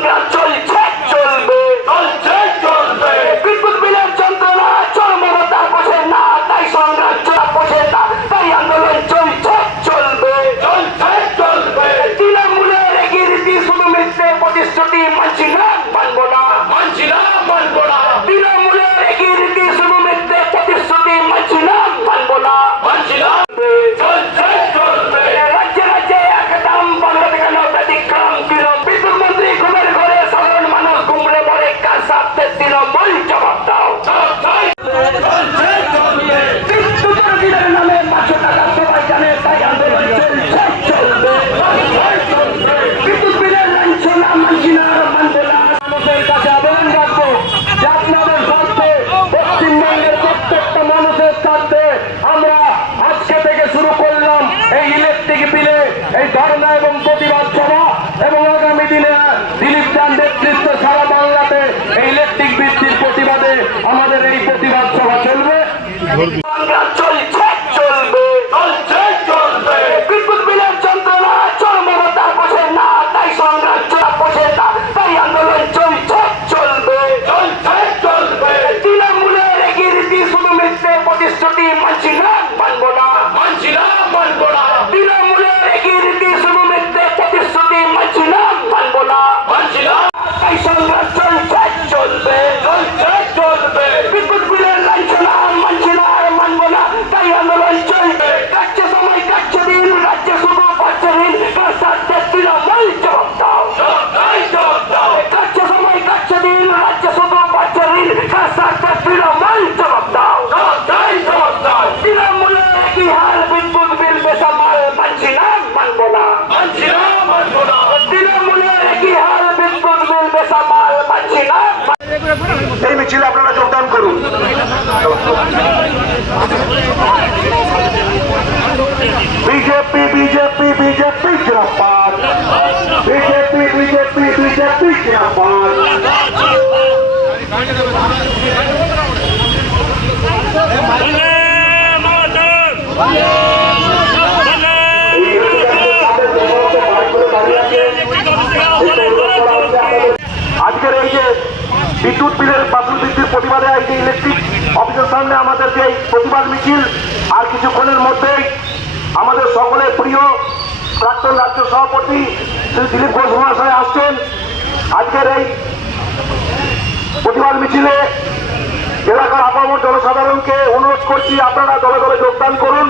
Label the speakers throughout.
Speaker 1: cazzo পাঁচশো টাকা সবাই জানে তাই আন্দোলন চলছে চলবে বিদ্যুৎ বিলের লাঞ্ছনা মানছি না আর না মানুষের কাছে আবেদন রাখব যে আপনাদের স্বার্থে পশ্চিমবঙ্গের প্রত্যেকটা মানুষের স্বার্থে আমরা আজকে থেকে শুরু করলাম এই ইলেকট্রিক বিলে এই ধর্ণা এবং প্রতিবাদ সভা এবং আগামী দিনে। দিলীপ চাঁদ নেতৃত্বে সারা বাংলাতে এই ইলেকট্রিক বৃদ্ধির প্রতিবাদে আমাদের এই প্রতিবাদ সভা চলবে মিছিলে আপনারা যোগদান করুন। বিজেপি বিজেপি বিজেপি জিন্দাবাদ। বিজেপি বিজেপি বিজেপি জিন্দাবাদ। আজকের এই যে বিদ্যুৎ বিলের বাসুল বৃদ্ধির প্রতিবাদে এই ইলেকট্রিক অফিসের সামনে আমাদের যে প্রতিবাদ মিছিল আর কিছুক্ষণের মধ্যেই আমাদের সকলের প্রিয় প্রাক্তন রাজ্য সভাপতি শ্রী দিলীপ ঘোষ মহাশয় আসছেন। আজকের এই প্রতিবাদ মিছিলে এলাকার আপামর জনসাধারণকে অনুরোধ করছি, আপনারা দলে দলে যোগদান করুন।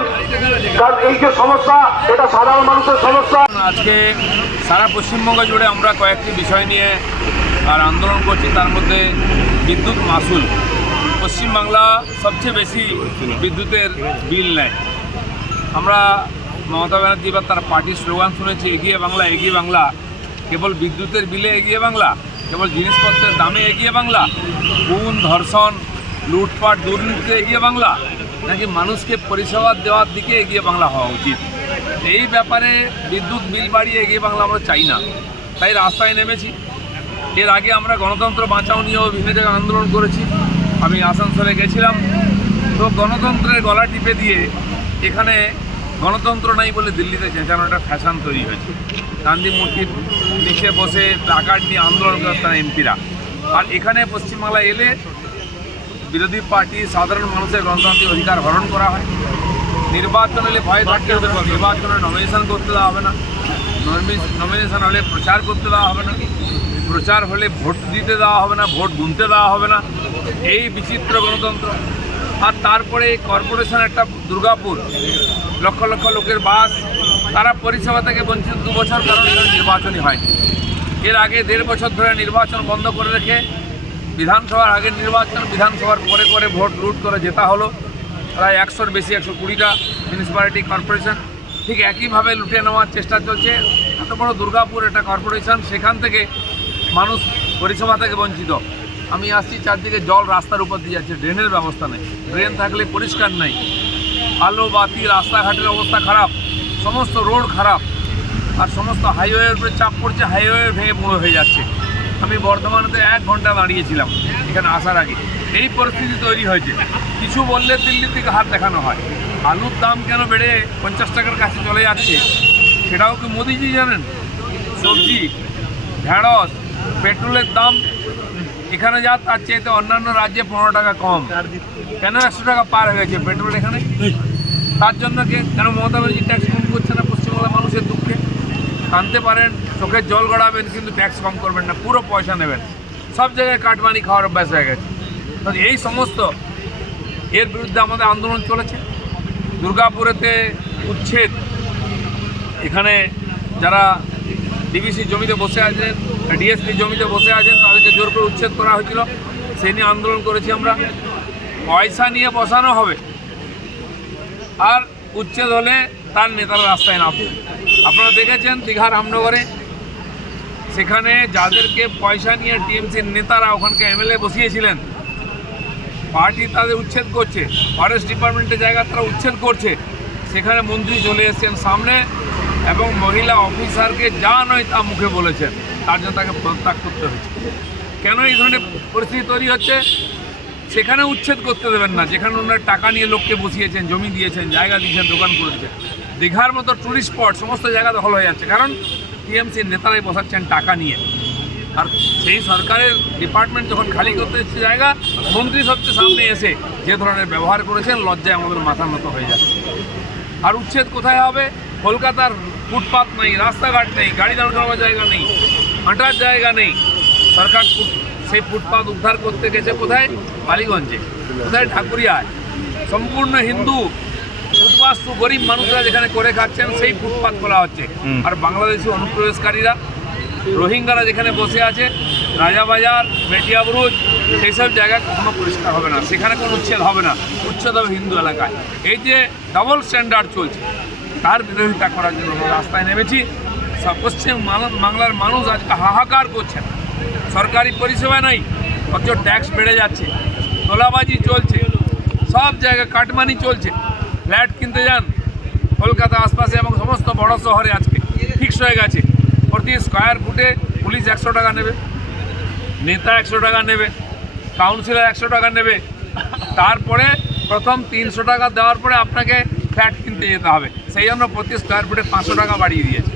Speaker 1: কারণ এই যে সমস্যা, এটা সাধারণ মানুষের সমস্যা।
Speaker 2: আজকে সারা পশ্চিমবঙ্গ জুড়ে আমরা কয়েকটি বিষয় নিয়ে আর আন্দোলন করছি, তার মধ্যে বিদ্যুৎ মাসুল। পশ্চিমবাংলা সবচেয়ে বেশি বিদ্যুতের বিল নেয়। আমরা মমতা ব্যানার্জি বা তার পার্টির স্লোগান শুনেছি, এগিয়ে বাংলা এগিয়ে বাংলা। কেবল বিদ্যুতের বিলে এগিয়ে বাংলা, কেবল জিনিসপত্রের দামে এগিয়ে বাংলা। খুন, ধর্ষণ, লুটপাট, দুর্নীতিতে এগিয়ে বাংলা, নাকি মানুষকে পরিষেবা দেওয়ার দিকে এগিয়ে বাংলা হওয়া উচিত? এই ব্যাপারে বিদ্যুৎ বিল বাড়িয়ে এগিয়ে বাংলা আমরা চাই না। তাই রাস্তায় নেমেছি। এর আগে আমরা গণতন্ত্র বাঁচাও নিয়েও বিভিন্ন জায়গায় আন্দোলন করেছি। আমি আসানসোলে গেছিলাম। তো গণতন্ত্রের গলা টিপে দিয়ে এখানে গণতন্ত্র নাই বলে দিল্লিতে চেঁচানো একটা ফ্যাশন তৈরি হয়েছে। গান্ধী মূর্তির নিচে বসে প্লাকার্ড নিয়ে আন্দোলন করতেন এমপিরা। আর এখানে পশ্চিমবাংলা এলে বিরোধী পার্টি সাধারণ মানুষের গণতান্ত্রিক অধিকার হরণ করা হয়। নির্বাচন হলে ভয় থাকতে হবে নির্বাচনে নমিনেশন করতে দেওয়া হবে না। নমিনেশন হলে প্রচার করতে দেওয়া হবে না। প্রচার হলে ভোট দিতে দেওয়া হবে না, ভোট গুনতে দেওয়া হবে না। এই বিচিত্র গণতন্ত্র। আর তারপরে এই কর্পোরেশন একটা দুর্গাপুর, লক্ষ লক্ষ লোকের বাস, তারা পরিষেবা থেকে বঞ্চিত দু বছর কারণ নির্বাচনই হয়নি। এর আগে দেড় বছর ধরে নির্বাচন বন্ধ করে রেখে বিধানসভার আগের নির্বাচন, বিধানসভার পরে পরে ভোট লুট করে জেতা হলো। প্রায় একশোর বেশি, একশো কুড়িটা মিউনিসিপ্যালিটি কর্পোরেশন ঠিক একইভাবে লুটে নেওয়ার চেষ্টা চলছে। এত বড় দুর্গাপুর একটা কর্পোরেশন সেখান থেকে মানুষ পরিষেবা থেকে বঞ্চিত। আমি আসছি চারদিকে জল রাস্তার উপর দিয়ে যাচ্ছে, ড্রেনের ব্যবস্থা নেই। ড্রেন থাকলে পরিষ্কার নেই। আলো বাতি, রাস্তাঘাটের অবস্থা খারাপ। সমস্ত রোড খারাপ। আর সমস্ত হাইওয়ের উপরে চাপ পড়ছে, হাইওয়ে ভেঙে পুরো হয়ে যাচ্ছে। আমি বর্ধমানেতে এক ঘণ্টা দাঁড়িয়েছিলাম এখানে আসার আগে। এই পরিস্থিতি তৈরি হয়েছে। কিছু বললে দিল্লির দিকে হাত দেখানো হয়। আলুর দাম কেন বেড়ে পঞ্চাশ টাকার কাছে চলে যাচ্ছে? সেটাও কি মোদিজি জানেন? সবজি, ঢেঁড়স পেট্রোলের দাম এখানে যা, তার চাইতে অন্যান্য রাজ্যে পনেরো টাকা কম। কেন একশো টাকা পার হয়ে গেছে পেট্রোল এখানে? তার জন্য কেন মমতা ব্যানার্জি ট্যাক্স কম করছে না পশ্চিমবাংলার মানুষের দুঃখে? টানতে পারেন, চোখের জল গড়াবেন, কিন্তু ট্যাক্স কম করবেন না, পুরো পয়সা নেবেন। সব জায়গায় কাটমানি খাওয়ার অভ্যাস হয়ে গেছে। এই সমস্ত, এর বিরুদ্ধে আমাদের আন্দোলন চলেছে। দুর্গাপুরেতে উচ্ছেদ। এখানে যারা ডিবিসি জমিতে বসে আছেন, ডিএসপি জমিতে বসে আছেন, তাদেরকে জোর করে উচ্ছেদ করা হয়েছিল। সেই নিয়ে আন্দোলন করেছি আমরা। পয়সা নিয়ে বসানো হবে। আর উচ্ছেদ হলে তার নেতারা রাস্তায় নামবে। আপনারা দেখেছেন দীঘা রামনগরে? সেখানে যাদেরকে পয়সা নিয়ে টিএমসির নেতারা ওখানকে এমএলএ বসিয়েছিলেন, পার্টি তাদের উচ্ছেদ করছে। ফরেস্ট ডিপার্টমেন্টের জায়গা তারা উচ্ছেদ করছে। সেখানে মন্ত্রী চলে এসেছেন সামনে। এবং মহিলা অফিসারকে যা নয় তা মুখে বলেছেন, তার জন্য তাকে পদত্যাগ করতে হয়েছে। কেন এই ধরনের পরিস্থিতি তৈরি হচ্ছে? সেখানে উচ্ছেদ করতে দেবেন না, যেখানে ওনারা টাকা নিয়ে লোককে বসিয়েছেন, জমি দিয়েছেন, জায়গা দিয়েছেন, দোকান করেছেন। দীঘার মতো ট্যুরিস্ট স্পট সমস্ত জায়গা দখল হয়ে যাচ্ছে, কারণ টিএমসির নেতারাই বসাচ্ছেন টাকা নিয়ে। আর সেই সরকারের ডিপার্টমেন্ট যখন খালি করতে এসেছে জায়গা, মন্ত্রী সবচেয়ে সামনে এসে যে ধরনের ব্যবহার করেছেন, লজ্জায় আমাদের মাথার মতো হয়ে যাচ্ছে। আর উচ্ছেদ কোথায় হবে? কলকাতার ফুটপাত নেই রাস্তাঘাট নেই গাড়ি দাঁড় করাবার জায়গা নেই হাঁটার জায়গা নেই। সরকার সেই ফুটপাত উদ্ধার করতে গেছে কোথায়? বালিগঞ্জে। কোথায়? ঠাকুরিয়ায় সম্পূর্ণ হিন্দু উদ্বাস্তু গরিব মানুষরা যেখানে করে খাচ্ছেন সেই ফুটপাত খোলা হচ্ছে। আর বাংলাদেশি অনুপ্রবেশকারীরা রোহিঙ্গারা যেখানে বসে আছে রাজাবাজার মেটিয়া বুরুজ সেই সব জায়গা কখনো পরিষ্কার হবে না। সেখানে কোনো উচ্ছেদ হবে না। উচ্ছেদ হবে হিন্দু এলাকায়। এই যে ডাবল স্ট্যান্ডার্ড চলছে। তার বিরোধিতা করার জন্য রাস্তায় নেমেছি। পশ্চিম বাংলার মানুষ আজকে হাহাকার করছেন সরকারি পরিষেবা নাই, অথচ ট্যাক্স বেড়ে যাচ্ছে। তোলাবাজি চলছে। সব জায়গায় কাটমানি চলছে। ফ্ল্যাট কিনতে যান। কলকাতা আশপাশে এবং সমস্ত বড় শহরে আজকে ফিক্স হয়ে গেছে। প্রতি স্কোয়ার ফুটে পুলিশ একশো টাকা নেবে, নেতা একশো টাকা নেবে কাউন্সিলর একশো টাকা নেবে। তারপরে প্রথম তিনশো টাকা দেওয়ার পরে আপনাকে ফ্ল্যাট কিনতে যেতে হবে। সেই জন্য প্রতি স্কোয়ার ফুটে পাঁচশো টাকা বাড়িয়ে দিয়েছে।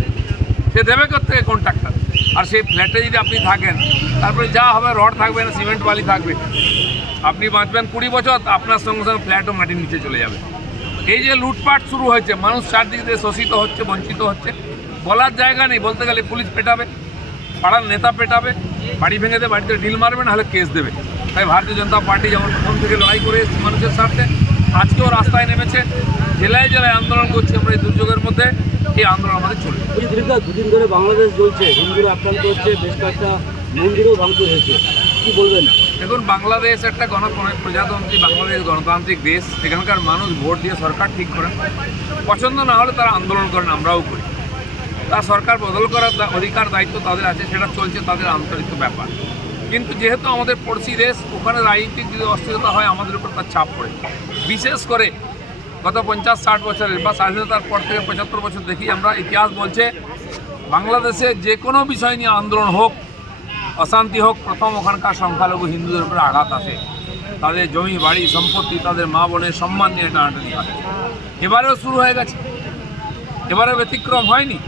Speaker 2: সে দেবে থেকে কন্ট্রাক্টর আর সেই ফ্ল্যাটে যদি আপনি থাকেন, তারপরে যা হবে রড থাকবে না সিমেন্ট বালি থাকবে। আপনি বাঁচবেন কুড়ি বছর, আপনার সঙ্গে সঙ্গে ফ্ল্যাটও মাটির নিচে চলে যাবে। এই যে লুটপাট শুরু হয়েছে, মানুষ চারদিক দিয়ে শোষিত হচ্ছে, বঞ্চিত হচ্ছে। বলার জায়গা নেই, বলতে গেলে পুলিশ পেটাবে, পাড়ার নেতা পেটাবে, বাড়ি ভেঙে দেবে, বাড়িতে ঢিল মারবে, নাহলে কেস দেবে। তাই ভারতীয় জনতা পার্টি যেমন প্রথম থেকে লড়াই করে এসেছে মানুষের স্বার্থে আজকেও রাস্তায় নেমেছে জেলায় জেলায় আন্দোলন করছি আমরা এই দুর্যোগের মধ্যে এই আন্দোলন আমাদের
Speaker 3: এই দীর্ঘ দুদিন ধরে বাংলাদেশ চলছে হিন্দুরা আক্রান্ত হচ্ছে বেশ কয়েকটা মন্দিরও ভাঙচুর হয়েছে। কি বলবেন?
Speaker 2: দেখুন বাংলাদেশ একটা গণ প্রজাতন্ত্রী বাংলাদেশ গণতান্ত্রিক দেশ সেখানকার মানুষ ভোট দিয়ে সরকার ঠিক করেন পছন্দ না হলে তারা আন্দোলন করেন আমরাও করি। তা সরকার বদল করার অধিকার দায়িত্ব তাদের আছে সেটা চলছে তাদের আন্তরিক ব্যাপার। কিন্তু যেহেতু আমাদের পড়শি দেশ ওখানে রাজনৈতিক যদি অস্থিরতা হয় আমাদের উপর তার চাপ পড়ে। বিশেষ করে গত পঞ্চাশ ষাট বছরের বা স্বাধীনতার পর থেকে পঁচাত্তর বছর দেখি আমরা ইতিহাস বলছে, বাংলাদেশে যে কোনো বিষয় নিয়ে আন্দোলন হোক, অশান্তি হোক, প্রথম ওখানকার সংখ্যালঘু হিন্দুদের উপরে আঘাত আসে। তাদের জমি, বাড়ি, সম্পত্তি, তাদের মা বোনের সম্মান নিয়ে টানাটানি হয়। এবারেও শুরু হয়ে গেছে। এবারেও ব্যতিক্রম হয়নি।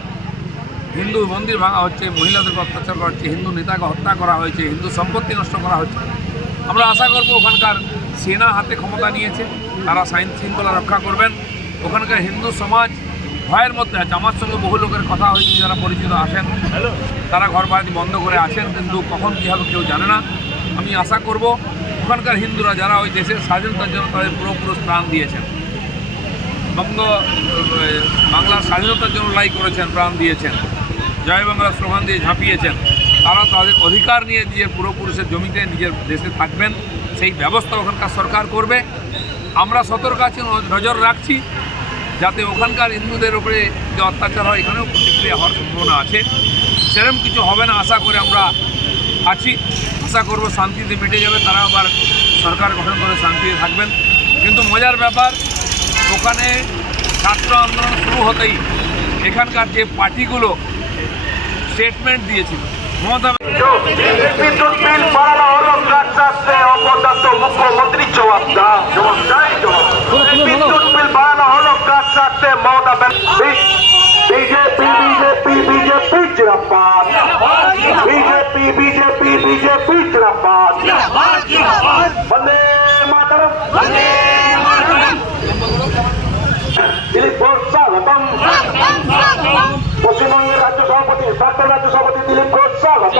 Speaker 2: হিন্দু মন্দির ভাঙা হচ্ছে, মহিলাদের অত্যাচার করা হচ্ছে, হিন্দু নেতাকে হত্যা করা হয়েছে, হিন্দু সম্পত্তি নষ্ট করা হচ্ছে। আমরা আশা করব ওখানকার সেনা হাতে ক্ষমতা নিয়েছে। তারা আইন শৃঙ্খলা রক্ষা করবেন। ওখানকার হিন্দু সমাজ ভয়ের মধ্যে আছে। আমার সঙ্গে বহু লোকের কথা হয়েছে যারা পরিচিত আসেন তারা ঘর বাড়ি বন্ধ করে আছেন কিন্তু কখন কী হবে কেউ জানে না। আমি আশা করব ওখানকার হিন্দুরা যারা ওই দেশের স্বাধীনতার জন্য তাদের পুরোপুরো প্রাণ দিয়েছেন বঙ্গ বাংলার স্বাধীনতার জন্য লড়াই করেছেন প্রাণ দিয়েছেন জয় বাংলা স্লোগান দিয়ে ঝাঁপিয়েছেন তারা তাদের অধিকার নিয়ে নিজের পূর্বপুরুষের জমিতে নিজের দেশে থাকবেন। সেই ব্যবস্থা ওখানকার সরকার করবে। আমরা সতর্ক আছি, নজর রাখছি, যাতে ওখানকার হিন্দুদের উপরে যে অত্যাচার হয়, এখানেও প্রতিক্রিয়া হওয়ার সম্ভাবনা আছে। সেরকম কিছু হবে না, আশা করে আমরা আছি। আশা করব শান্তিতে মিটে যাবে, তারা আবার সরকার গঠন করে শান্তিতে থাকবেন। কিন্তু মজার ব্যাপার, ওখানে ছাত্র আন্দোলন শুরু হতেই এখানকার যে পার্টিগুলো স্টেটমেন্ট দিয়েছিল
Speaker 4: বিদ্যুৎ বিল বাড়ানো হলো কার চাষে অপদার্থ মুখ্যমন্ত্রী জবাব দাও জবাব চাই জবাব বিদ্যুৎ বিল বাড়ানো হলো কার চাষে মমতা বিজেপি বিজেপি বিজেপি জিরাপাত বিজেপি বিজেপি বিজেপি বিজেপি জিন্দাবাদ প্রাক্তন রাজ্য সভাপতি দিলীপ ঘোষ স্বাগত।